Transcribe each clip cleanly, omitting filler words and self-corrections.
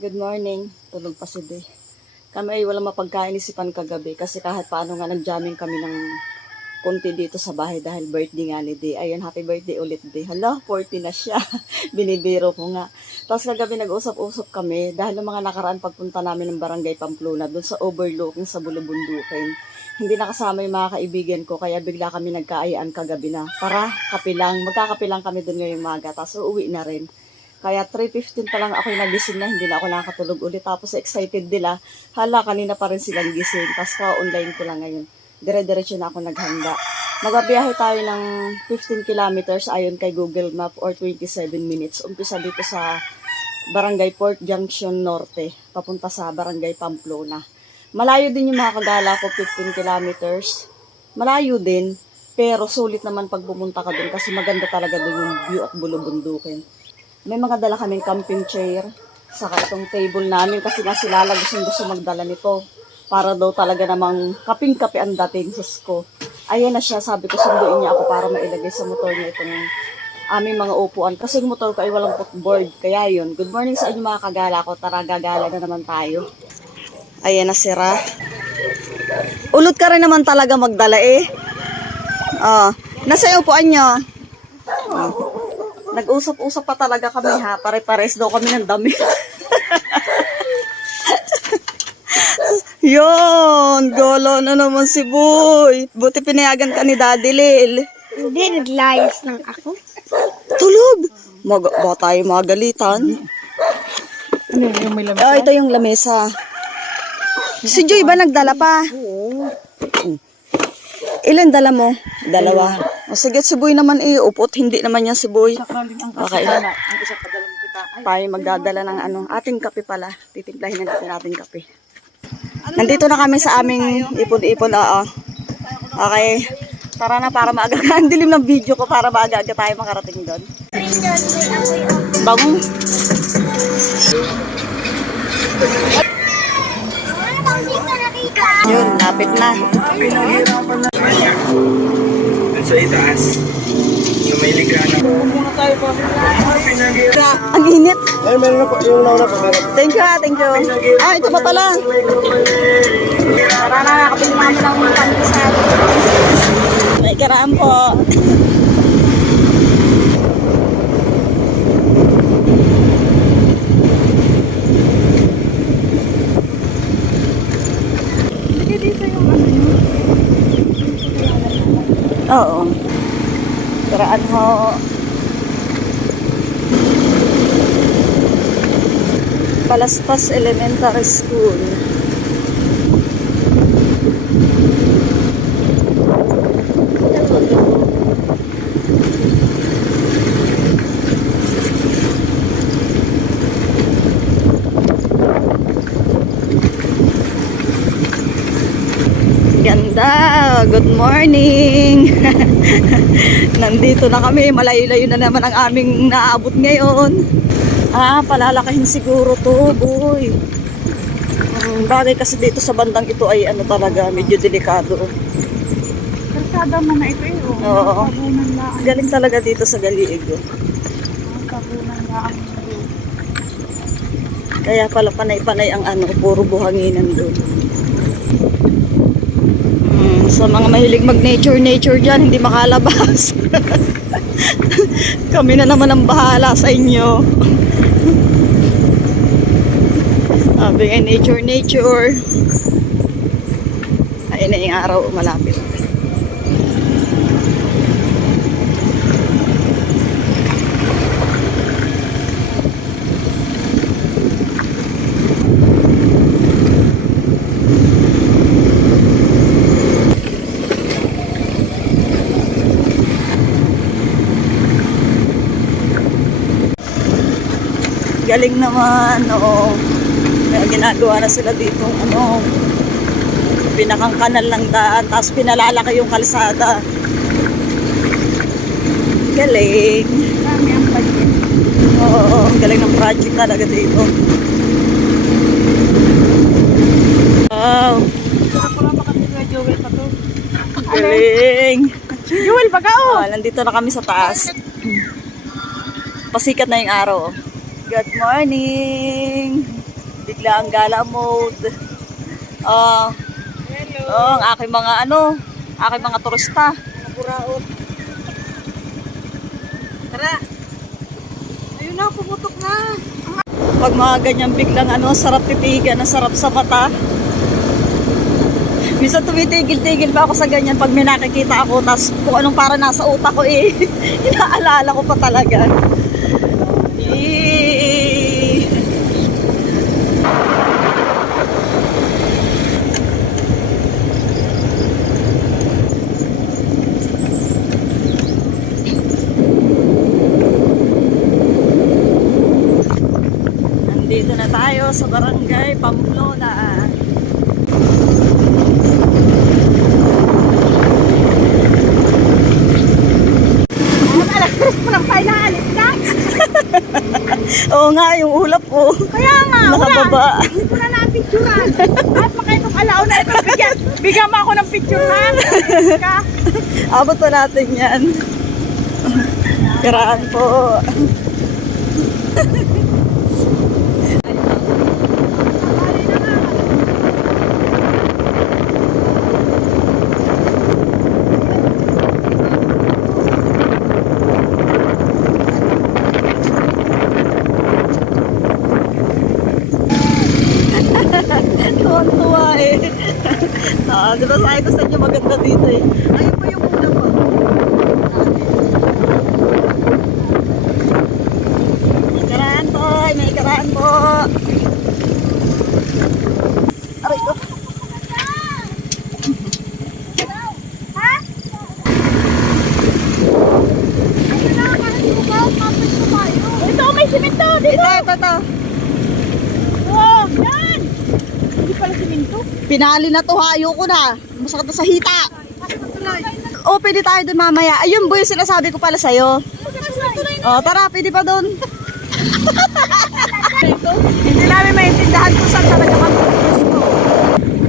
Good morning. Tulog pa si Day. Kami ay walang mapagkainisipan kagabi kasi kahit paano nga nag-jamming kami ng konti dito sa bahay dahil birthday nga ni Day. Ayun, happy birthday ulit Day. Hala, 40 na siya. Binibiro ko nga. Tapos kagabi nag-usap-usap kami dahil ng mga nakaraan pagpunta namin ng Barangay Pamplona doon sa overlooking sa Bulubundukin. Hindi nakasama yung mga kaibigan ko kaya bigla kami nagkaayaan kagabi na. Tara, kape lang. Magkakape lang kami doon ngayong maga. Tapos uuwi na rin. Kaya 3:15 pa lang ako nagising na, hindi na ako nakakatulog ulit. Tapos excited nila, hala kanina pa rin silang gising. Tapos ka-online ko lang ngayon. Dire-diretso na ako naghanda. Magbabiyahe tayo ng 15 kilometers ayon kay Google Map or 27 minutes. Umpisa dito sa Barangay Port Junction Norte, papunta sa Barangay Pamplona. Malayo din yung mga kagala ko, 15 kilometers. Malayo din, pero sulit naman pag pumunta ka dun kasi maganda talaga dun yung view at bulubundukin. May mga dala kaming camping chair, saka itong table namin kasi nga si Lala gusto magdala nito. Para daw talaga namang kaping-kape ang dating sa ko. Ayan na siya, sabi ko sunduin niya ako para mailagay sa motor niya itong aming mga upuan. Kasi yung motor ko ay walang footboard, kaya yun. Good morning sa inyo mga kagala ko, tara gagala na naman tayo. Ayan na sira. Ulot ka rin naman talaga magdala eh. Nasa yung upuan niyo. Nag-usap-usap pa talaga kami ha. Pare-pares daw kami ng dami. Yon, golo na naman si Boy. Buti pinayagan ka ni Daddy Lil. Hindi, naglayas lang ako. Tulog. Ba tayo magalitan? Ano yung may lamesa? Ito yung lamesa. Si Joy ba nagdala pa? Oo. Ilan dala mo? Dalawa. O sige, si Boy naman upot. Hindi naman yan si Boy. Okay. Ang isa padala mo kita. Tayo magdadala ng ating kape pala. Titimplahin na natin ating kape. Nandito na kami sa aming ipon-ipon. Okay. Tara na para maaga. Ang dilim ng video ko para maaga-aga tayo makarating doon. Bango. Yun, lapit na. Sa itaas. Sa may ligrana. Muna tayo po. Ang init. Ay, meron na po. Yung nauna po. Thank you ha, thank you. Ito pa pala. Tara na, nakapili namin ng pandesal. May karaan po. Dito yung ano yun. Oo. Karaan ho. Palaspas Elementary School. Ganda! Good morning! Nandito na kami. Malayo-layo na naman ang aming naabot ngayon. Palalakahin siguro to, boy. Bagay kasi dito sa bandang ito ay talaga, medyo delikado. Kalsada man na ito eh. Oo. Tabunan lang. Galing talaga dito sa Galiig. Tabunan lang. Kaya pala panay-panay ang puro buhanginan doon. Sa mga mahilig mag-nature dyan, hindi makalabas. Kami na naman ang bahala sa inyo. Sabi nga, nature. Ayun na yung araw, malapit. Galing naman, oo. Kaya ginagawa na sila dito, pinakang kanal ng daan, tapos pinalalaki yung kalsada. Galing. Dami ang budget. Oo, galing ng project talaga dito. Wow. Sarap ko lang makatulog Joel pa to. Galing. Joel, baga oh! Nandito na kami sa taas. Pasikat na yung araw. Good morning! bigla ang gala mode. Ang aking mga aking mga turista. Mga buraot. Tara. Ayun na, pumutok na. Pag mga ganyan biglang sarap titigan, ang sarap sa mata. Minsan tumitigil-tigil pa ako sa ganyan pag may nakikita ako, tas kung anong para nasa utak ko inaalala ko pa talaga. Nandito na tayo sa barangay Pamplona. Oo nga, yung ulap ko. Kaya nga, nakababa. Hindi ko na na-picturean. At makaitong alaw na ito. Bigyan mo ako ng picture, ha? Abot pa natin yan. Kiraan po. Tuwa eh. Di ba sabi ko sa inyo maganda dito eh. Ayun po yung una po. May ikaraan po. May ikaraan po. Aray ko. Ito, may simento. Dito. Ito. Oh, yan. Hindi pala simento. Pinali na to, hayo ko na. Masakit na sa hita. O, pwede tayo dun mamaya. Ayun po yung sinasabi ko pala sa'yo. O, tara, pwede pa dun. Hindi namin maintindahan kung saan talaga kami gusto.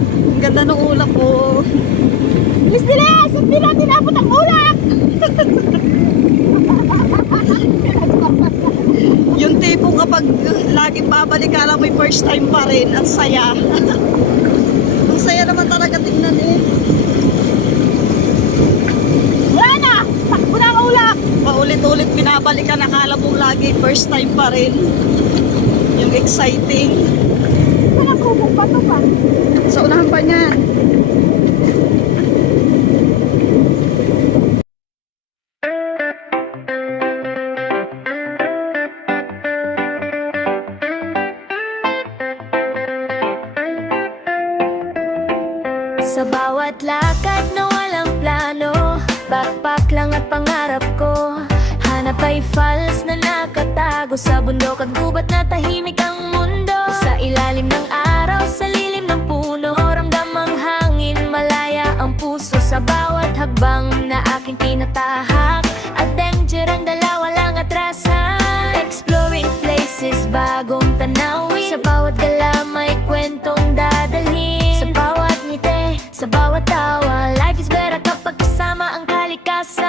Ang ganda ng ulap po. Miss Diles, hindi natin abot ang ulap. Yung tipong kapag laging babalik ka lang may first time pa rin. Ang saya. Ang saya naman talaga tingnan eh. Wala na. Takbo na ang ulap. Paulit-ulit binabalik ka, nakala mong lagi first time pa rin. Yung exciting. Wala kubong pa to pa. Sa unahan pa niyan. Sa bawat lakad na walang plano, backpack lang at pangarap ko. Hanap ay falls na nakatago sa bundok at gubat na tahimik ang mundo. Sa ilalim ng araw, sa lilim ng puno, ramdam ang hangin, malaya ang puso. Sa bawat hagbang na aking tinatahak, adventure ang dala, walang atrasan. Exploring places, bagong tanawin. Sa bawat gala may kwentong dadalhin. Sa bawat ngiti, sa bawat tawa, life is better kapag kasama ang kalikasan.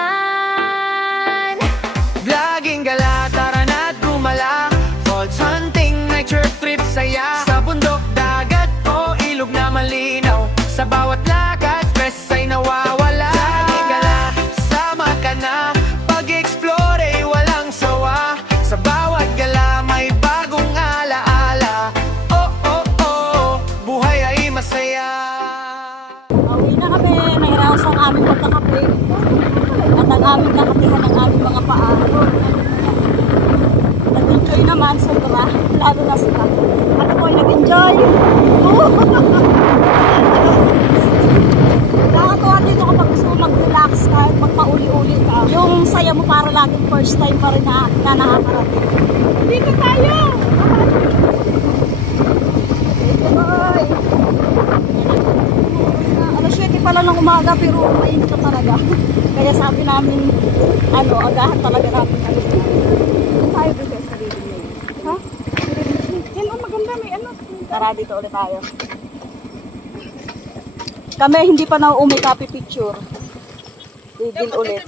Laging gala, tara na't gumala. Falls hunting, nature trip, saya. Sa bundok, dagat o ilog na malinaw. Sa bawat lakad, stress ay nawawala. Laging gala, sama ka na. Pag-explore ay walang sawa. Sa bawat gala, may bagong alaala. Oh, oh, oh, buhay ay masaya. Uwi na kami. Nahiraos ang aming pagkakape. At ang aming kakapihan ng aming mga paa. Nag-enjoy naman sobra. Lalo na sila. Ako po ay nag-enjoy. Nakakatuwa dito kapag gusto mo mag-relax kahit magpauli-uli ka. Yung saya mo para laging first time pa rin na nakakarating. Dito tayo. Bye! Alas 7 pala ng umaga pero mainit na talaga. Kaya sabi namin, agahan talaga namin. Tayo dito sa living room. Ha? Yan ang maganda, may ano. Tara dito ulit tayo. Kami hindi pa nauumi copy picture. Tigil ulit.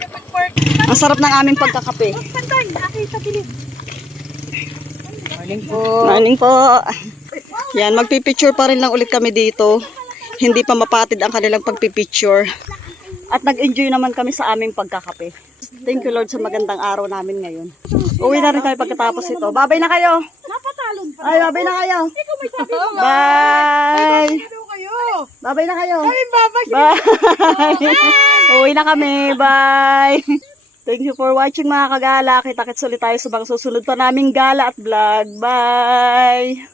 Ang sarap ng aming pagkakape. Pantay, nakita kilid. Morning po. Morning po. Wow, Yan, magpipicture pa rin lang ulit kami dito. Hindi pa mapatid ang kanilang pagpipicture. At nag-enjoy naman kami sa aming pagkakape. Thank you Lord sa magandang araw namin ngayon. Uwi na rin kami pagkatapos ito. Babay na kayo! Napatalon pa. Ay, babay na kayo! Ikaw may sabi mo. Bye! Ano kayo? Babay na kayo! Ay, babay. Bye! Uwi na kami. Bye! Thank you for watching mga kagala. Kita-kits ulit tayo sa mga susunod pa naming gala at vlog. Bye!